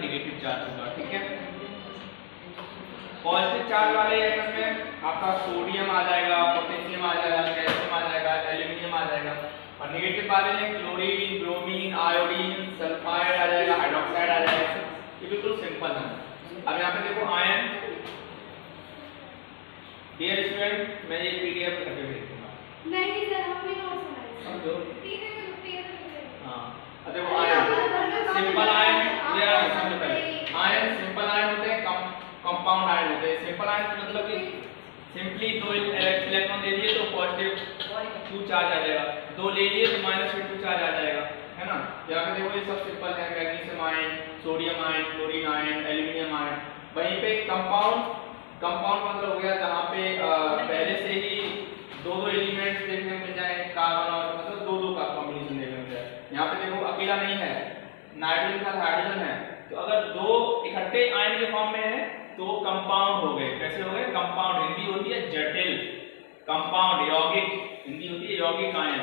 Negative charge होगा। ठीक है, पॉजिटिव चार्ज वाले एटम में आपका सोडियम आ जाएगा, पोटेशियम आ जाएगा, कैल्शियम आ जाएगा, एल्यूमिनियम आ जाएगा। और नेगेटिव वाले में क्लोरीन, ब्रोमीन, आयोडीन, सल्फाइड आ जाएगा, हाइड्रोक्साइड आ जाएगा। ये बिल्कुल सिंपल है। अब यहाँ पे देखो आयन। डियर स्टूडेंट, मैं ये पीडीएफ करके भेज दूंगा। नहीं सर, हम भी नोट बनाएंगे। समझो? हाँ, अब देखो अरे आयन, सिंपल आयन, ये समझो पहले। आयन सिंपल आयन होते हैं, कंपाउंड आयन होते हैं। सिंपल आयन मतलब कि सिंपली दो इलेक्ट्रॉन दे दिए तो पॉजिटिव 2 चार्ज आ जाएगा, 2 ले लिए तो -2 चार्ज आ जाएगा, है ना। यहाँ पे देखो ये सब सिंपल है, magnesium ion, sodium ion, chlorine ion, aluminium ion. वहीं पे कंपाउंड मतलब हो गया जहाँ पे पहले से ही 2 एलिमेंट्स देखने को मिल जाए, कार्बन और मतलब 2 का कॉम्बिनेशन देखने को मिल जाए। यहाँ पे देखो अकेला नहीं है, नाइट्रोजन का हाइड्रोजन है, तो अगर 2 इकट्ठे आयन के फॉर्म में है तो कंपाउंड हो गए। कैसे हो गए? कंपाउंड। हिंदी होती है जटिल, कंपाउंड यौगिक, हिंदी होती है यौगिक आयन।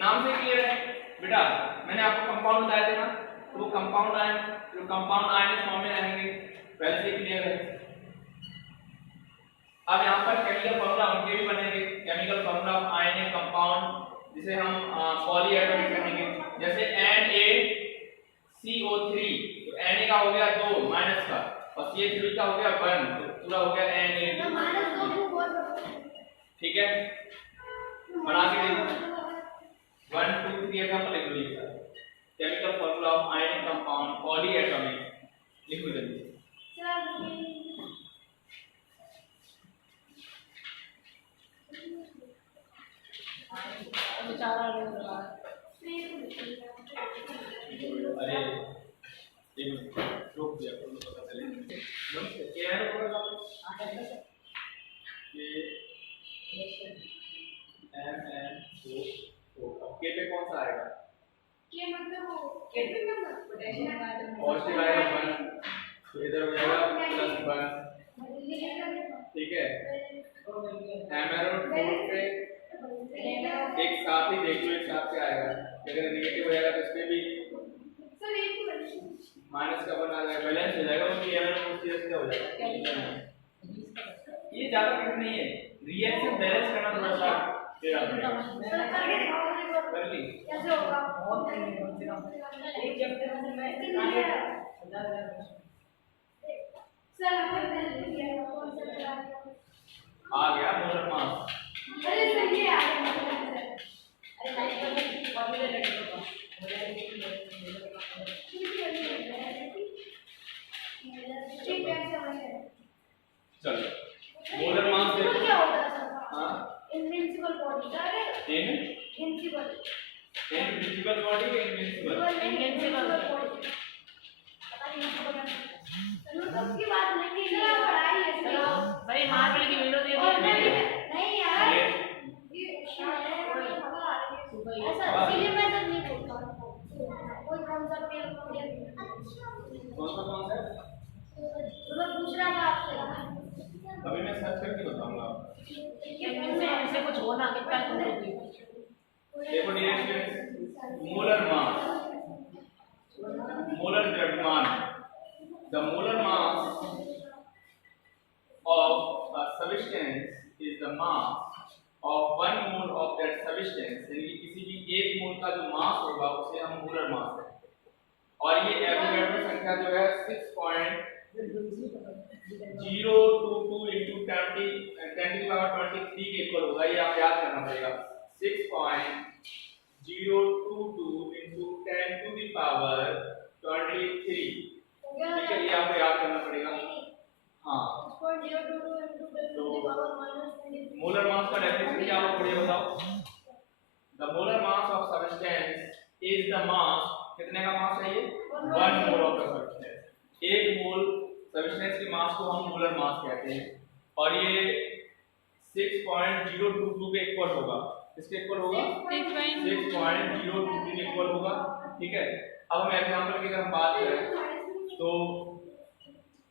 नाम से क्लियर है बेटा, मैंने आपको कंपाउंड बताया था ना, तो वो कंपाउंड आयन जो कंपाउंड आयन के फॉर्म में रहेंगे, पहले से क्लियर है। अब यहाँ पर केमिकल फॉर्मूला उनके भी बनेंगे। Chemical formula of ionic compound जिसे हम पॉलीएटॉमिक कहेंगे, जैसे NaCO3, तो Na का हो गया 2 माइनस का, और CH3 का हो गया 1, तो पूरा हो गया Na2। ठीक है, बना के देखो 1 2 3 एग्जांपल लिख लो। Chemical formula of ionic compound polyatomic लिखो जल्दी। अरे रोक दिया तो पता चले क्या है ये MnO। के पे कौन सा आएगा? के मतलब वो के पे मतलब पोटेशियम पॉजिटिव आएगा 1, तो इधर हो जाएगा +1। ठीक है, MnO4 पे एक साथ ही देख लो, एक साथ से आएगा। अगर नेगेटिव हो जाएगा तो इस पे भी माइनस का 1 आ जाएगा, बैलेंस हो जाएगा, उसकी MnO सीधे हो जाएगा। ये ज्यादा कठिन नहीं है, रिएक्शन बैलेंस करना थोड़ा सा तेरा कर ली। कैसे होगा? एक चैप्टर में मैं सर कौन सा आ गया मोलर मास। अरे सर ये आ गया। अरे लाइट पर फॉर्मूला लगा दो। ठीक है समझ गए। चलो मोलर मास तो क्या होता है सर? हां, इनविंसिबल बॉडी। अरे इनविंसिबल बॉडी के इनविंसिबल बॉडी। पता नहीं इसको क्या मतलब की बात नहीं है, पढ़ाई है चलो भाई मार्बल की वीडियो दे दो। नहीं यार ये ऐसा इसलिए मैं तो नहीं बोलता कोई कॉन्सेप्ट या कौन सा तो मैं पूछ रहा था आपसे। अभी मैं सर्च करके बताऊंगा। ऐसे कुछ होना कितना होगी। देखो डियर मोलर मास, मोलर द्रव्यमान, the molar mass of a substance is the mass of 1 mole of that substance। यानी किसी भी एक मोल का जो मास होगा उसे हम मोलर मास कहते हैं। और ये एवोगैड्रो संख्या जो है 6.022 into 10⁻23 के इक्वल होगा। ये आप याद करना पड़ेगा, 6.022 into 10⁻23। ठीक है, ये आपको याद करना पड़ेगा। हाँ, मोलर मास का डेफिनेशन क्या होगा पढ़िए बताओ। The molar mass of substance is the mass, कितने का मास है ये? 1 मोल ऑफ द सब्सटेंस। एक मोल सब्सटेंस के मास को हम मोलर मास कहते हैं, और ये 6.022 के इक्वल होगा। किसके इक्वल होगा? 6.022 के इक्वल होगा। ठीक है, अब हम एग्जांपल की अगर हम बात करें तो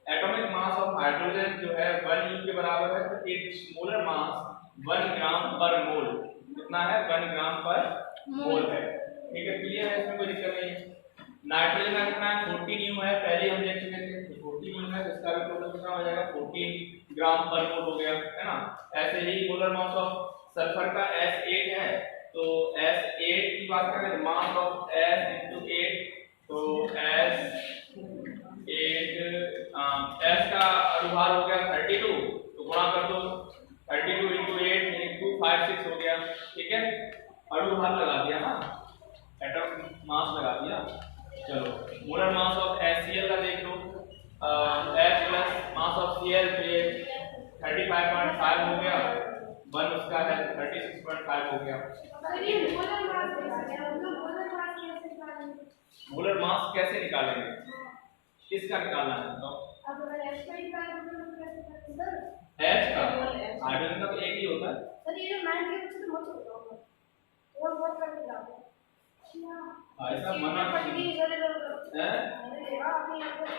एटॉमिक मास ऑफ हाइड्रोजन जो है 1 U के बराबर है, तो इट्स मोलर मास 1 ग्राम पर मोल। कितना है? 1 ग्राम पर मोल है। ठीक है, क्लियर है, इसमें कोई दिक्कत नहीं है। नाइट्रोजन का कितना है 14 न्यू है, पहले हम देख चुके थे 14 न्यू है, तो इसका भी टोटल कितना हो जाएगा 14 ग्राम पर मोल हो गया, है ना। ऐसे ही मोलर मास ऑफ सल्फर का S8 है, तो S8 की बात करें तो मास ऑफ S into 8, तो S का अनुभार हो गया 32, तो गुणा कर दो 32 into 8 into 56 हो गया, ठीक है। अनुभार लगा दिया ना, एटम मास लगा दिया। चलो मोलर मास ऑफ HCl का देख लो, H plus mass of Cl तो ये 35.5 हो गया, 1 उसका है 36.5 हो गया। सर ये मोलर मास कैसे है, मतलब मोलर मास कैसे निकालेंगे? मोलर मास कैसे निकालेंगे, किसका निकालना है तो अब अगर H का निकालना है तो कैसे करेंगे सर? H का हाइड्रोजन का तो एक ही होता है। सर ये जो 9 के बच्चे तो मत होगा और करके जाओ ऐसा मना पटकी इधर इधर है अरे यार आपने यहाँ पर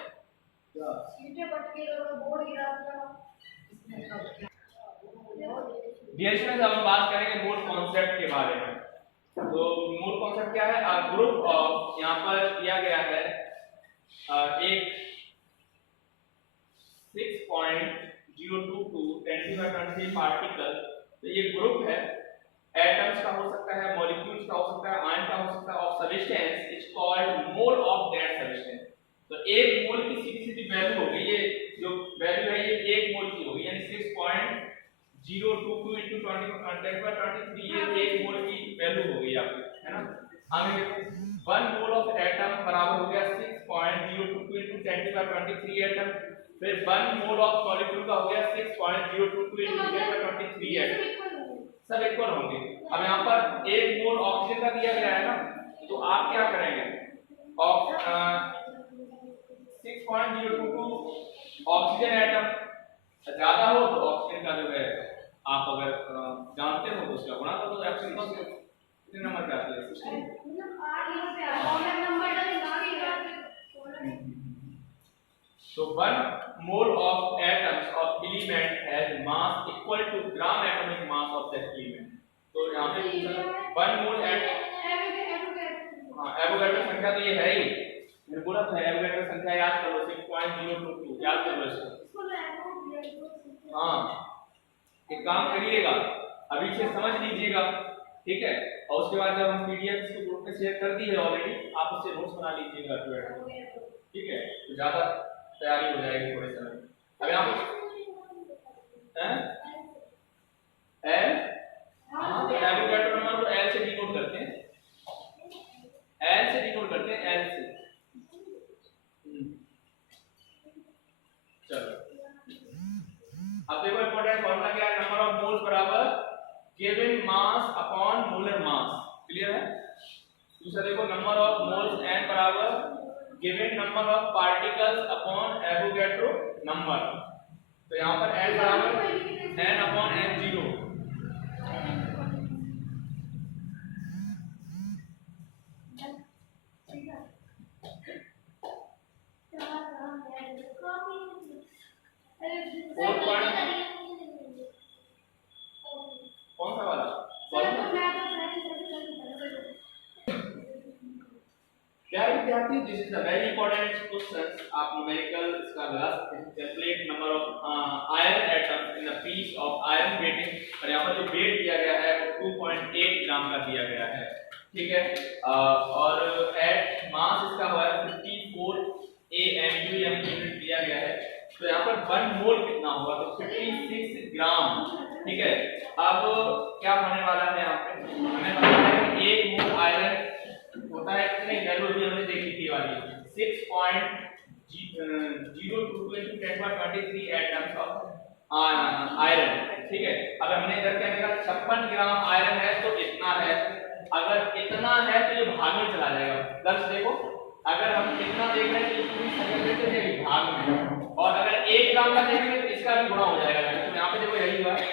क्या सीटे पटकी इधर बोर्ड गिरा दिया। डियर स्टूडेंट्स, अब हम बात करेंगे मोल कॉन्सेप्ट के बारे में। तो मोल कॉन्सेप्ट क्या है, अ ग्रुप ऑफ, यहाँ पर दिया गया है एक 6.022 10⁻³ पार्टिकल, तो ये ग्रुप है, एटम्स का हो सकता है, मॉलिक्यूल्स का हो सकता है, आयन का हो सकता है, of substance is called mole of that substance. तो एक मोल की सीधी सीधी वैल्यू होगी, ये जो वैल्यू है ये एक मोल की होगी, यानी 6.022 into 10⁻23 ये एक मोल की वैल्यू हो गई आपकी, है ना। आगे देखो 1 मोल ऑफ एटम बराबर हो गया 6.022 into 10⁻23 एटम, फिर 1 मोल ऑफ मॉलिक्यूल का हो गया 6.022 into 10⁻23 एटम, सब इक्वल होंगे। अब यहाँ पर एक मोल ऑक्सीजन का दिया गया है ना, तो आप क्या करेंगे, 6.022 ऑक्सीजन एटम ज्यादा हो तो ऑक्सीजन का जो है आप अगर जानते हो तो उसका गुणा कर दो, ऑक्सीजन का कितने नंबर पे आती है 16, मतलब 8 यहाँ पे आ common number so 1 mole of atoms of element has mass equal to gram atomic mass of that element। तो यहाँ पे 1 mole atom, हाँ एवोगैड्रो संख्या तो ये है ही, मैंने बोला था एवोगैड्रो संख्या याद कर लो 6.022 याद कर लो इसको। हाँ एक काम करिएगा, अभी से समझ लीजिएगा, ठीक है, और उसके बाद जब हम पीडीएफ इसको ग्रुप में शेयर कर दी है ऑलरेडी, आप उससे नोट्स बना लीजिएगा, ठीक है, तो ज्यादा तैयारी हो जाएगी थोड़े समय। अब यहाँ पे एल, हाँ तो एवोगैड्रो नंबर को एल से डिनोट करते हैं, एल से डिनोट करते हैं, एल से। चलो अब देखो इंपॉर्टेंट फॉर्मूला क्या है, नंबर ऑफ मोल्स बराबर given mass upon molar mass, clear है। दूसरा देखो नंबर ऑफ मोल्स n बराबर given number of particles upon Avogadro number, तो यहाँ पर n बराबर n अपॉन n0, कौन सा वाला प्यारे विद्यार्थी, this is a very important question, आप न्यूमेरिकल इसका लगा सकते हैं, calculate number of iron atoms in the piece of iron weighing, और यहाँ पर जो वेट दिया गया है वो 2.8 ग्राम का दिया गया है, ठीक है, और एट मास इसका हुआ है 54 AMU यूनिट दिया गया है, तो यहाँ पर 1 मोल कितना होगा, तो 56 ग्राम, ठीक है। अब क्या होने वाला है, यहाँ पे हमें पता है कि 1 मोल आयरन होता है कितने, वैल्यू भी हमने देखी थी वाली 6.022 into 10⁻23 एटम्स ऑफ आयरन, ठीक है। अगर हमने इधर क्या देखा 56 ग्राम आयरन है तो इतना है, अगर इतना है तो ये भाग में चला जाएगा, दर्श देखो अगर हम इतना देख रहे हैं तो पूरी संख्या देते हैं भाग में, और अगर 1 ग्राम का देखेंगे तो इसका भी गुणा हो जाएगा, तो यहाँ पे देखो यही हुआ है,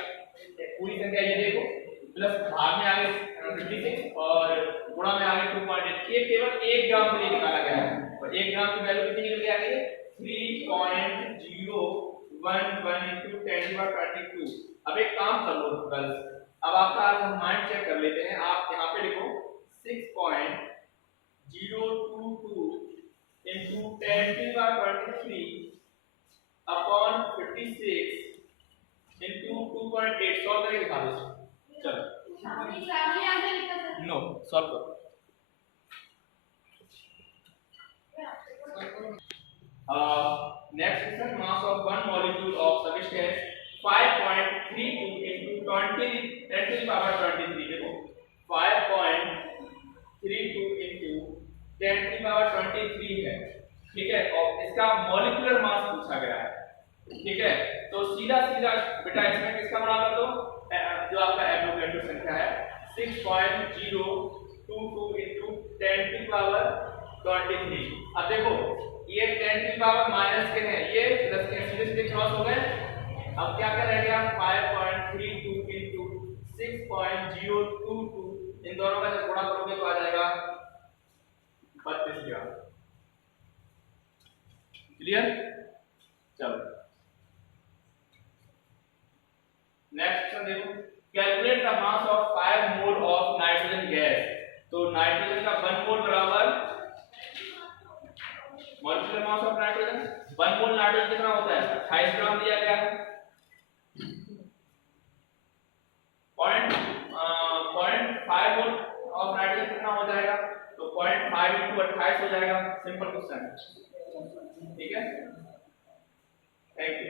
पूरी संख्या ये देखो प्लस भाग में आगे 56 और गुणा में आगे 2.8, ये केवल 1 ग्राम के लिए निकाला गया है, और 1 ग्राम की वैल्यू कितनी निकल के आ गई है 3.011 into 10⁻22। अब एक काम कर लो गर्ल्स, अब आपका आज हम माइंड चेक कर लेते हैं, आप यहाँ पे लिखो 6.022 into 10 to the power 23 upon 56 into 2.8 solve करके दिखा दो। चलो नो सॉल्व करो। Next question, mass of one molecule of substance 5.32 into 10 to the power 23। देखो 5.32 into 10 to the power 23 है, ठीक है, और इसका मॉलिक्यूलर मास पूछा गया है, ठीक है। तो सीधा सीधा बेटा इसमें किसका बना कर दो, जो आपका एवोगैड्रो संख्या है 6.022 into 10 to the power 23। अब देखो ये 10 to the power माइनस के हैं, ये प्लस के सीधे सीधे क्रॉस हो गए। अब क्या क्या रह गया 5.32 into 6.022, इन दोनों का जब गुणा करोगे तो आ जाएगा 32 ग्राम। क्लियर? चलो नेक्स्ट क्वेश्चन देखो, calculate the mass of 5 mole of nitrogen gas. तो नाइट्रोजन का 1 मोल बराबर molecular mass of nitrogen, 1 mole nitrogen कितना होता है 28 ग्राम दिया गया है। 0.5 मोल ऑफ नाइट्रोजन कितना हो जाएगा, तो 0.5 into 28 हो जाएगा। सिंपल क्वेश्चन है, ठीक है। Thank you.